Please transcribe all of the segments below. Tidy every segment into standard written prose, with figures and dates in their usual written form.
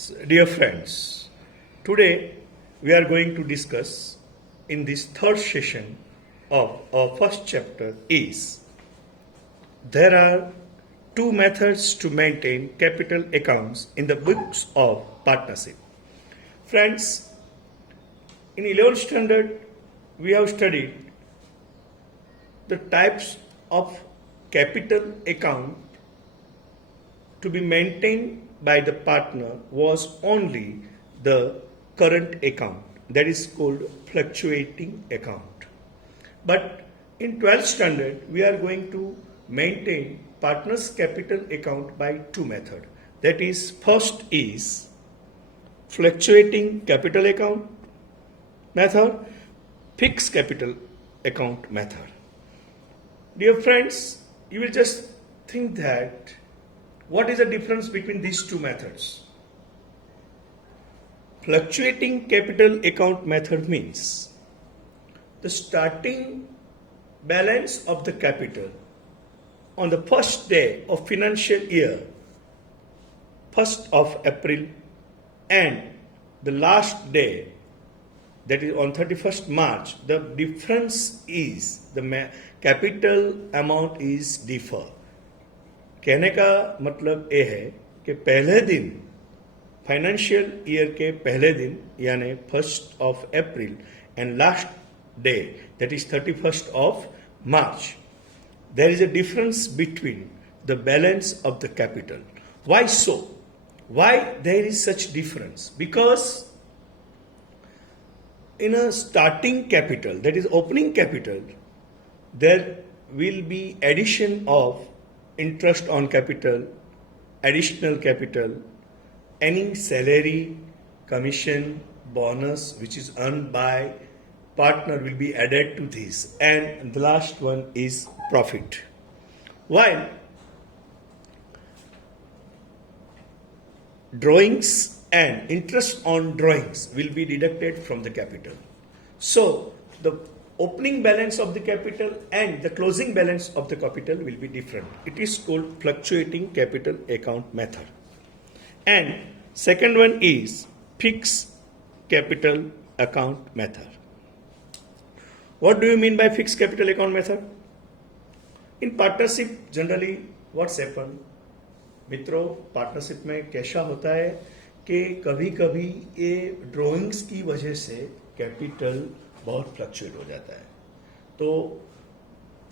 Dear friends, today we are going to discuss in this third session of our first chapter is there are two methods to maintain capital accounts in the books of partnership. Friends, in 11th standard we have studied the types of capital account to be maintained by the partner was only the current account, that is called fluctuating account. But in 12th standard we are going to maintain partner's capital account by two methods. That is, first is fluctuating capital account method, fixed capital account method. Dear friends, you will just think that what is the difference between these two methods? Fluctuating capital account method means the starting balance of the capital on the first day of financial year, 1st of April, and the last day, that is on 31st March, the difference is the capital amount is differ. कहने का मतलब ये है कि पहले दिन financial year के पहले दिन यानी 1st of April and last day, that is 31st of March, there is a difference between the balance of the capital. Why so? Why there is such difference? Because in a starting capital, that is opening capital, there will be addition of interest on capital, additional capital, any salary, commission, bonus which is earned by partner will be added to this, and the last one is profit. While drawings and interest on drawings will be deducted from the capital. So the opening balance of the capital and the closing balance of the capital will be different. It is called fluctuating capital account method. And second one is fixed capital account method. What do you mean by fixed capital account method? In partnership, generally what's happened? मित्रों, partnership में कैसा होता है कि कभी कभी ये drawings की वजह से कैपिटल बहुत फ्लक्चुएट हो जाता है, तो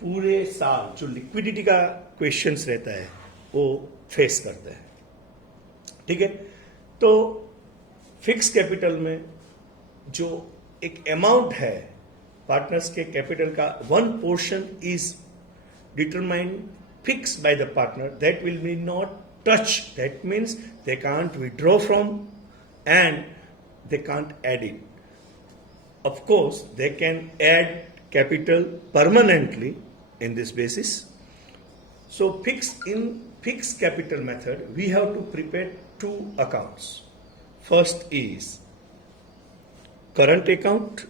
पूरे साल जो लिक्विडिटी का क्वेश्चंस रहता है वो फेस करते हैं. ठीक है, तो फिक्स कैपिटल में जो एक अमाउंट है पार्टनर्स के कैपिटल का, one portion is determined fix by the partner, that will be not touch, that means they can't withdraw from and they can't add it. Of course, they can add capital permanently in this basis. So, fixed capital method, we have to prepare two accounts. First is current account,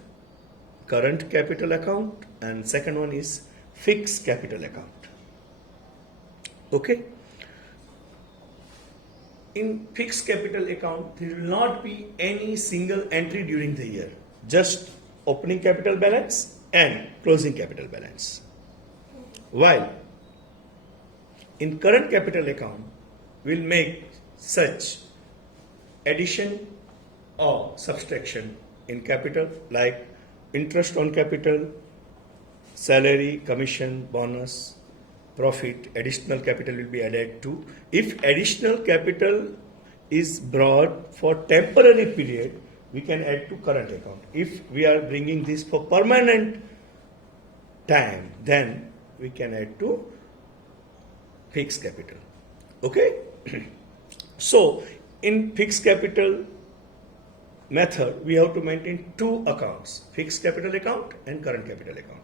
current capital account, and second one is fixed capital account. Okay? In fixed capital account, there will not be any single entry during the year. Just opening capital balance and closing capital balance. While in current capital account, we'll make such addition or subtraction in capital like interest on capital, salary, commission, bonus, profit, additional capital will be added to. If additional capital is brought for temporary period, we can add to current account. If we are bringing this for permanent time, then we can add to fixed capital. Okay? So, in fixed capital method, we have to maintain two accounts, fixed capital account and current capital account.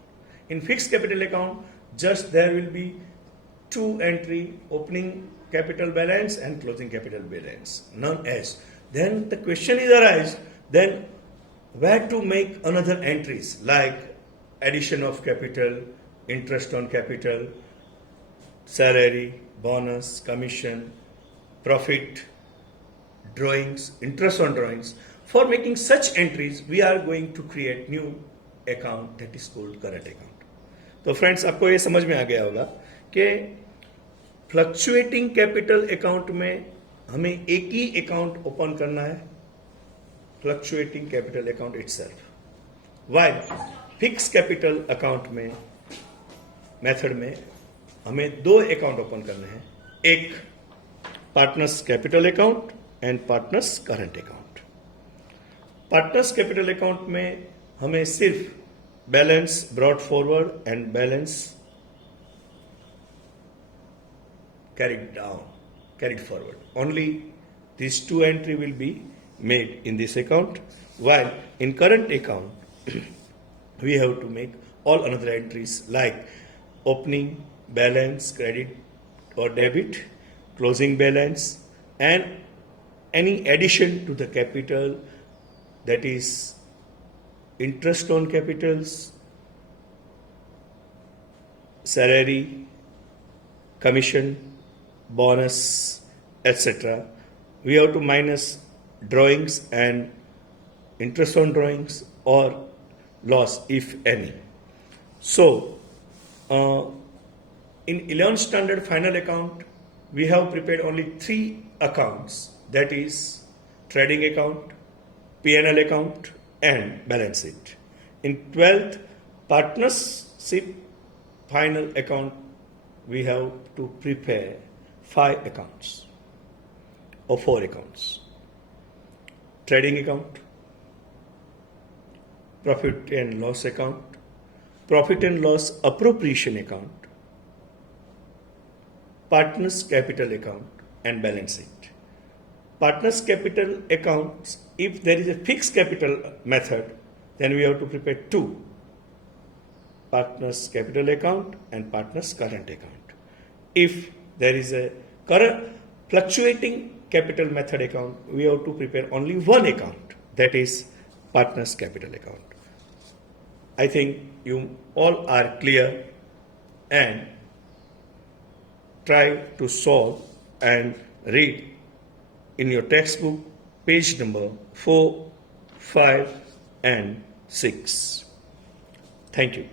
In fixed capital account, just there will be two entry, opening capital balance and closing capital balance, none else. Then the question is arise, then where to make another entries like addition of capital, interest on capital, salary, bonus, commission, profit, drawings, interest on drawings. For making such entries, we are going to create new account that is called current account. तो friends आपको ये समझ में आ गया होगा कि fluctuating capital account में हमें एक ही अकाउंट ओपन करना है, fluctuating capital account itself, while fix capital account में मेथड में हमें दो अकाउंट ओपन करने हैं, एक partners capital account and partners current account. Partners capital account में हमें सिर्फ balance brought forward and balance carried forward. Only these two entry will be made in this account, while in current account we have to make all another entries like opening balance, credit or debit, closing balance, and any addition to the capital, that is interest on capitals, salary, commission, bonus, etc. We have to minus drawings and interest on drawings or loss if any. So in 11th standard final account we have prepared only 3 accounts, that is trading account, P&L account and balance sheet. In 12th partnership final account we have to prepare 5 accounts or 4 accounts: trading account, profit and loss account, profit and loss appropriation account, partners capital account and balance sheet. Partners capital accounts, if there is a fixed capital method, then we have to prepare 2: partners capital account and partners current account. If there is a current fluctuating capital method account, we have to prepare only 1 account, that is partners capital account. I think you all are clear, and try to solve and read in your textbook page number 4, 5 and 6. Thank you.